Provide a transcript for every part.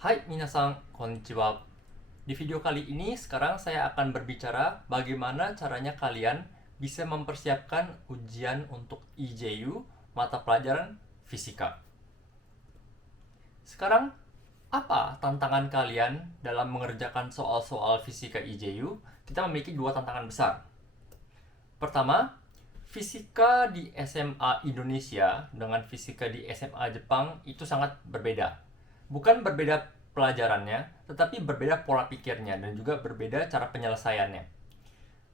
Hai minasan, konnichiwa. Di video kali ini sekarang saya akan berbicara bagaimana caranya kalian bisa mempersiapkan ujian untuk IJU mata pelajaran fisika. Sekarang, apa tantangan kalian dalam mengerjakan soal-soal fisika IJU? Kita memiliki dua tantangan besar. Pertama, fisika di SMA Indonesia dengan fisika di SMA Jepang itu sangat berbeda. Bukan berbeda pelajarannya, tetapi berbeda pola pikirnya dan juga berbeda cara penyelesaiannya.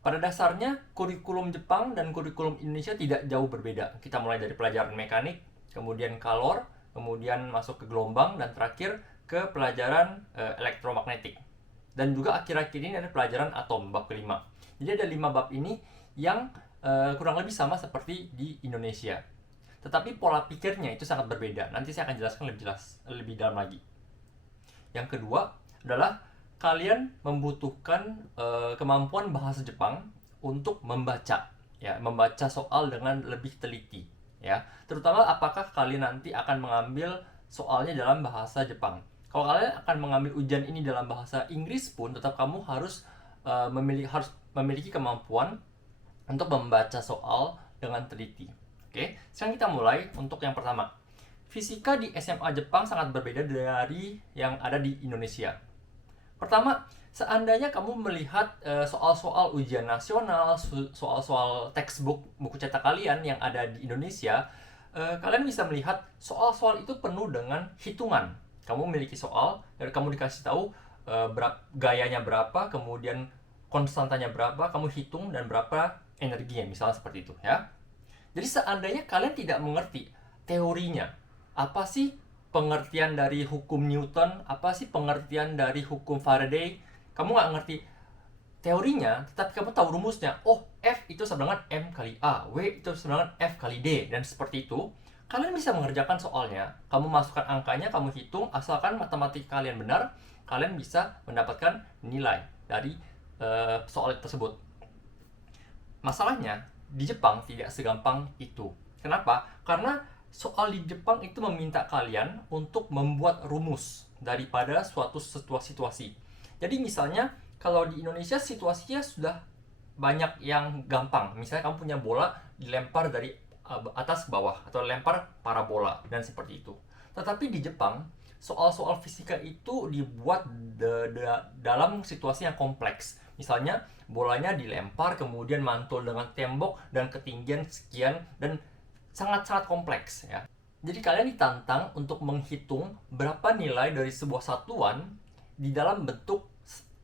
Pada dasarnya, kurikulum Jepang dan kurikulum Indonesia tidak jauh berbeda. Kita mulai dari pelajaran mekanik, kemudian kalor, kemudian masuk ke gelombang, dan terakhir ke pelajaran elektromagnetik. Dan juga akhir-akhir ini ada pelajaran atom, bab kelima. Jadi ada 5 bab ini yang kurang lebih sama seperti di Indonesia. Tetapi pola pikirnya itu sangat berbeda. Nanti saya akan jelaskan lebih jelas, lebih dalam lagi. Yang kedua adalah kalian membutuhkan kemampuan bahasa Jepang untuk membaca, ya, membaca soal dengan lebih teliti, ya. Terutama apakah kalian nanti akan mengambil soalnya dalam bahasa Jepang. Kalau kalian akan mengambil ujian ini dalam bahasa Inggris pun, tetap kamu harus memiliki kemampuan untuk membaca soal dengan teliti. Oke, sekarang kita mulai untuk yang pertama. Fisika di SMA Jepang sangat berbeda dari yang ada di Indonesia. Pertama, seandainya kamu melihat soal-soal ujian nasional, soal-soal textbook, buku cetak kalian yang ada di Indonesia, kalian bisa melihat soal-soal itu penuh dengan hitungan. Kamu memiliki soal, dan kamu dikasih tahu gayanya berapa, kemudian konstantanya berapa, kamu hitung, dan berapa energinya, misalnya seperti itu, ya. Jadi seandainya kalian tidak mengerti teorinya, apa sih pengertian dari hukum Newton, apa sih pengertian dari hukum Faraday, kamu nggak ngerti teorinya, tetapi kamu tahu rumusnya. Oh, F itu sama dengan M kali A, W itu sama dengan F kali D, dan seperti itu. Kalian bisa mengerjakan soalnya, kamu masukkan angkanya, kamu hitung, asalkan matematika kalian benar, kalian bisa mendapatkan nilai dari soal tersebut. Masalahnya, di Jepang tidak segampang itu. Kenapa? Karena soal di Jepang itu meminta kalian untuk membuat rumus daripada suatu situasi. Jadi misalnya, kalau di Indonesia situasinya sudah banyak yang gampang. Misalnya kamu punya bola dilempar dari atas ke bawah, atau lempar parabola, dan seperti itu. Tetapi di Jepang, soal-soal fisika itu dibuat dalam situasi yang kompleks. Misalnya, bolanya dilempar, kemudian mantul dengan tembok, dan ketinggian sekian, dan sangat-sangat kompleks, ya. Jadi kalian ditantang untuk menghitung berapa nilai dari sebuah satuan di dalam bentuk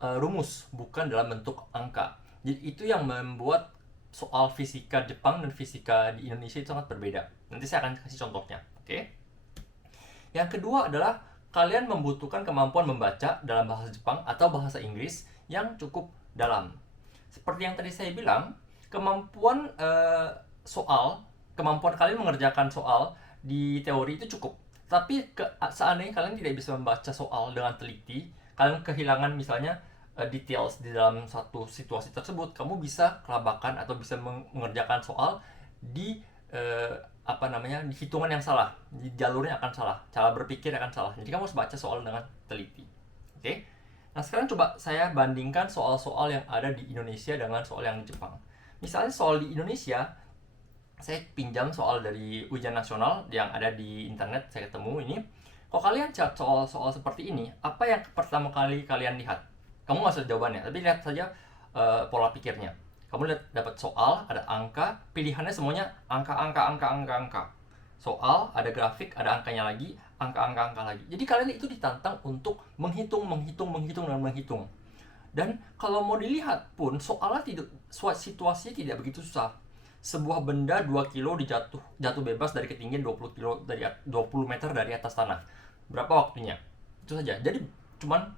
rumus, bukan dalam bentuk angka. Jadi itu yang membuat soal fisika Jepang dan fisika di Indonesia itu sangat berbeda. Nanti saya akan kasih contohnya, oke? Yang kedua adalah kalian membutuhkan kemampuan membaca dalam bahasa Jepang atau bahasa Inggris yang cukup dalam. Seperti yang tadi saya bilang, kemampuan kemampuan kalian mengerjakan soal di teori itu cukup. Tapi seandainya kalian tidak bisa membaca soal dengan teliti, kalian kehilangan misalnya details di dalam satu situasi tersebut, kamu bisa kelabakan atau bisa mengerjakan soal di di hitungan yang salah, di jalurnya akan salah, cara berpikir akan salah. Jadi kamu harus baca soal dengan teliti. Oke? Nah, sekarang coba saya bandingkan soal-soal yang ada di Indonesia dengan soal yang di Jepang. Misalnya soal di Indonesia, saya pinjam soal dari ujian nasional yang ada di internet, saya ketemu ini. Kalau kalian chat soal-soal seperti ini, apa yang pertama kali kalian lihat? Kamu nggak usah jawabannya, tapi lihat saja pola pikirnya. Kamu lihat dapat soal, ada angka, pilihannya semuanya angka. Soal, ada grafik, ada angkanya lagi, angka lagi. Jadi kalian itu ditantang untuk menghitung. Dan kalau mau dilihat pun, situasinya tidak begitu susah. Sebuah benda 2 kilo jatuh bebas dari ketinggian 20 meter dari atas tanah. Berapa waktunya? Itu saja. Jadi cuman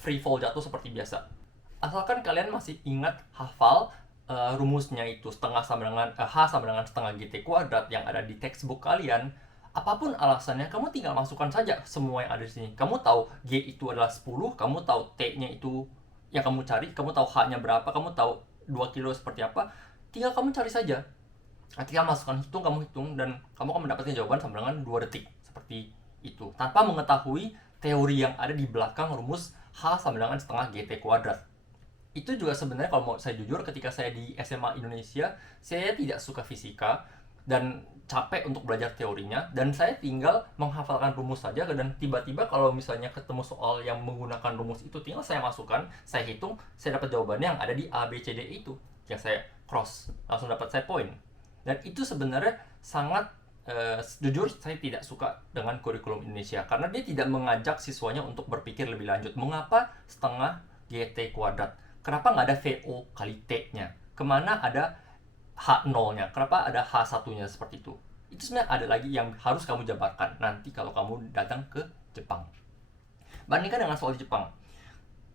free fall jatuh seperti biasa. Asalkan kalian masih ingat hafal rumusnya itu H sama dengan setengah GT kuadrat yang ada di textbook kalian. Apapun alasannya, kamu tinggal masukkan saja semua yang ada di sini. Kamu tahu G itu adalah 10, kamu tahu T-nya itu yang kamu cari, kamu tahu H-nya berapa, kamu tahu 2 kilo seperti apa, tinggal kamu cari saja. Tinggal masukkan hitung, kamu hitung, dan kamu akan mendapatkan jawaban sama dengan 2 detik. Seperti itu. Tanpa mengetahui teori yang ada di belakang rumus H sama dengan setengah GT kuadrat. Itu juga sebenarnya kalau mau saya jujur, ketika saya di SMA Indonesia, saya tidak suka fisika dan capek untuk belajar teorinya, dan saya tinggal menghafalkan rumus saja, dan tiba-tiba kalau misalnya ketemu soal yang menggunakan rumus itu, tinggal saya masukkan, saya hitung, saya dapat jawabannya yang ada di A, B, C, D itu, yang saya cross, langsung dapat saya poin. Dan itu sebenarnya sangat jujur saya tidak suka dengan kurikulum Indonesia, karena dia tidak mengajak siswanya untuk berpikir lebih lanjut. Mengapa setengah GT kuadrat? Kenapa nggak ada VO kali T-nya? Kemana ada H0-nya? Kenapa ada H1-nya seperti itu? Itu sebenarnya ada lagi yang harus kamu jabarkan nanti kalau kamu datang ke Jepang. Bandingkan dengan soal di Jepang.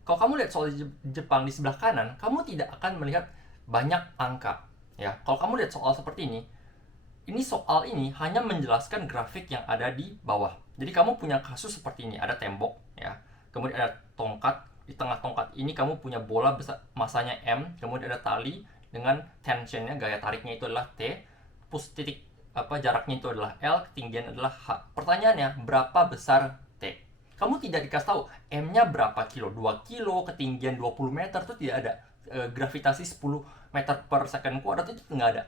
Kalau kamu lihat soal di Jepang di sebelah kanan, kamu tidak akan melihat banyak angka. Ya, kalau kamu lihat soal seperti ini soal ini hanya menjelaskan grafik yang ada di bawah. Jadi kamu punya kasus seperti ini, ada tembok, ya. Kemudian ada tongkat, di tengah tongkat ini kamu punya bola besar, masanya M, kemudian ada tali dengan tensionnya, gaya tariknya itu adalah T, titik jaraknya itu adalah L, ketinggian adalah H. Pertanyaannya, berapa besar T? Kamu tidak dikasih tahu M-nya berapa kilo, 2 kilo, ketinggian 20 meter, itu tidak ada. Gravitasi 10 meter per second kuadrat itu nggak ada.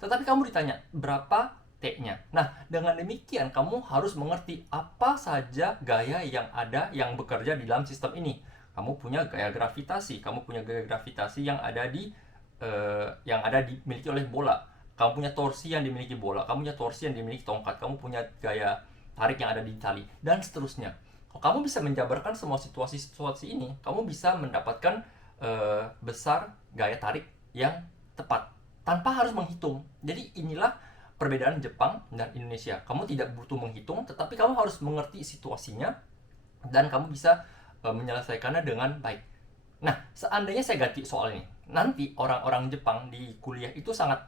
Tetapi kamu ditanya berapa T-nya. Nah, dengan demikian kamu harus mengerti apa saja gaya yang ada yang bekerja di dalam sistem ini. Kamu punya gaya gravitasi, kamu punya gaya gravitasi yang ada dimiliki oleh bola. Kamu punya torsi yang dimiliki bola, kamu punya torsi yang dimiliki tongkat, kamu punya gaya tarik yang ada di tali, dan seterusnya. Kalau kamu bisa menjabarkan semua situasi-situasi ini, kamu bisa mendapatkan besar gaya tarik yang tepat tanpa harus menghitung. Jadi inilah perbedaan Jepang dan Indonesia. Kamu tidak butuh menghitung, tetapi kamu harus mengerti situasinya dan kamu bisa menyelesaikannya dengan baik. Nah, seandainya saya ganti soal ini, nanti orang-orang Jepang di kuliah itu sangat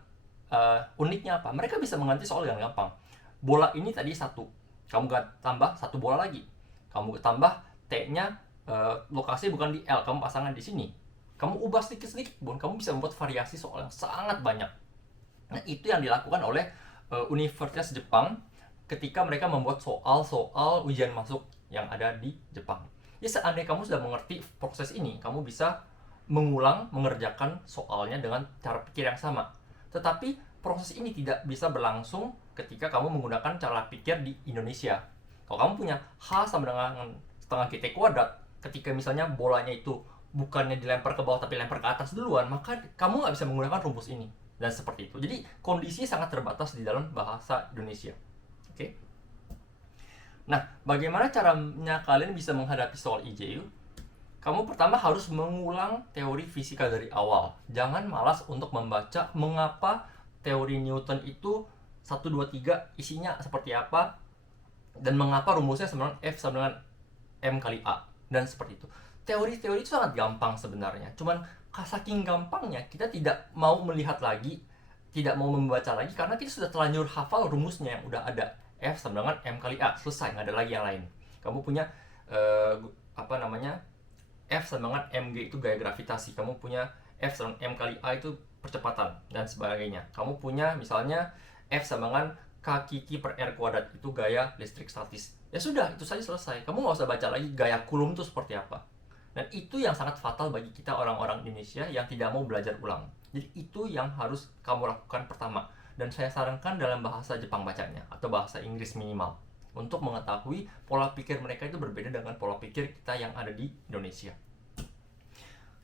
uniknya apa? Mereka bisa mengganti soal dengan gampang. Bola ini tadi 1, kamu tambah 1 bola lagi. Kamu tambah T-nya, lokasi bukan di L, kamu pasangkan di sini. Kamu ubah sedikit-sedikit pun, kamu bisa membuat variasi soal yang sangat banyak. Nah, itu yang dilakukan oleh Universitas Jepang ketika mereka membuat soal-soal ujian masuk yang ada di Jepang. Jadi seandainya kamu sudah mengerti proses ini, kamu bisa mengerjakan soalnya dengan cara pikir yang sama. Tetapi proses ini tidak bisa berlangsung ketika kamu menggunakan cara pikir di Indonesia. Kalau kamu punya H sama dengan setengah GT kuadrat, ketika misalnya bolanya itu bukannya dilempar ke bawah tapi lempar ke atas duluan, maka kamu nggak bisa menggunakan rumus ini. Dan seperti itu. Jadi kondisinya sangat terbatas di dalam bahasa Indonesia. Oke? Nah, bagaimana caranya kalian bisa menghadapi soal IJU? Kamu pertama harus mengulang teori fisika dari awal. Jangan malas untuk membaca mengapa teori Newton itu 1, 2, 3 isinya seperti apa, dan mengapa rumusnya sama dengan F sama dengan M kali A, dan seperti itu. Teori-teori itu sangat gampang sebenarnya. Cuman saking gampangnya kita tidak mau melihat lagi, tidak mau membaca lagi, karena kita sudah terlanjur hafal rumusnya yang udah ada. F sama dengan M kali A, selesai, nggak ada lagi yang lain. Kamu punya F sama dengan mg itu gaya gravitasi. Kamu punya F sama M kali A itu percepatan, dan sebagainya. Kamu punya misalnya F sama dengan K/Q per R kuadrat itu gaya listrik statis. Ya sudah, itu saja selesai. Kamu nggak usah baca lagi gaya Coulomb itu seperti apa. Dan itu yang sangat fatal bagi kita orang-orang Indonesia yang tidak mau belajar ulang. Jadi itu yang harus kamu lakukan pertama. Dan saya sarankan dalam bahasa Jepang bacanya, atau bahasa Inggris minimal, untuk mengetahui pola pikir mereka itu berbeda dengan pola pikir kita yang ada di Indonesia.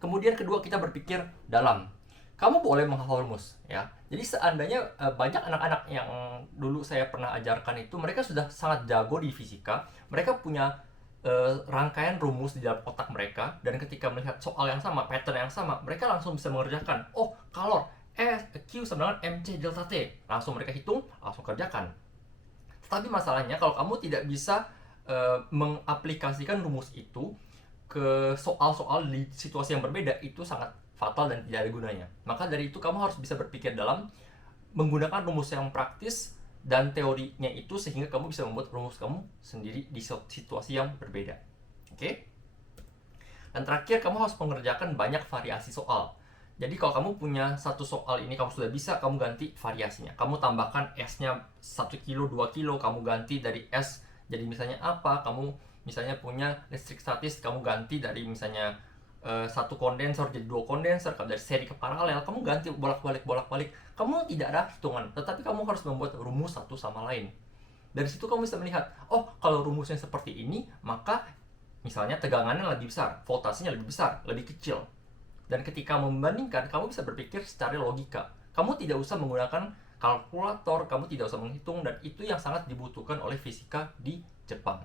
Kemudian kedua, kita berpikir dalam. Kamu boleh menghafal rumus, ya. Jadi seandainya banyak anak-anak yang dulu saya pernah ajarkan itu, mereka sudah sangat jago di fisika, mereka punya rangkaian rumus di dalam otak mereka, dan ketika melihat soal yang sama, pattern yang sama, mereka langsung bisa mengerjakan. Oh, kalor Q sama dengan MC delta T, langsung mereka hitung, langsung kerjakan. Tapi masalahnya kalau kamu tidak bisa mengaplikasikan rumus itu ke soal-soal di situasi yang berbeda, itu sangat fatal dan tidak ada gunanya. Maka dari itu kamu harus bisa berpikir dalam, menggunakan rumus yang praktis dan teorinya itu, sehingga kamu bisa membuat rumus kamu sendiri di situasi yang berbeda. Oke? Dan terakhir, kamu harus mengerjakan banyak variasi soal. Jadi kalau kamu punya satu soal ini, kamu sudah bisa, kamu ganti variasinya. Kamu tambahkan S-nya 1 kilo, 2 kilo, kamu ganti dari S jadi misalnya apa, kamu misalnya punya listrik statis, kamu ganti dari misalnya satu kondensor jadi dua kondensor, dari seri ke paralel, kamu ganti bolak-balik, kamu tidak ada hitungan, tetapi kamu harus membuat rumus satu sama lain. Dari situ kamu bisa melihat, oh kalau rumusnya seperti ini, maka misalnya tegangannya lebih besar, voltasenya lebih besar, lebih kecil. Dan ketika membandingkan, kamu bisa berpikir secara logika. Kamu tidak usah menggunakan kalkulator, kamu tidak usah menghitung, dan itu yang sangat dibutuhkan oleh fisika di Jepang.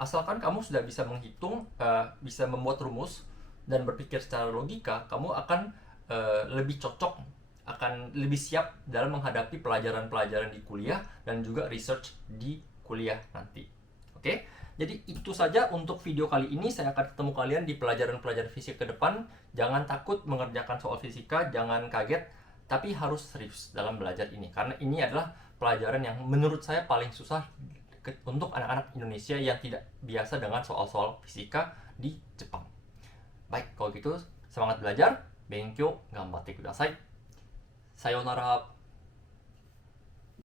Asalkan kamu sudah bisa menghitung, bisa membuat rumus, dan berpikir secara logika, kamu akan lebih cocok, akan lebih siap dalam menghadapi pelajaran-pelajaran di kuliah dan juga research di kuliah nanti. Oke? Jadi itu saja untuk video kali ini. Saya akan ketemu kalian di pelajaran-pelajaran fisika ke depan. Jangan takut mengerjakan soal fisika, jangan kaget, tapi harus serius dalam belajar ini. Karena ini adalah pelajaran yang menurut saya paling susah untuk anak-anak Indonesia yang tidak biasa dengan soal-soal fisika di Jepang. Baik, kalau gitu semangat belajar. Benkyou, ganbatte kudasai. Sayonara.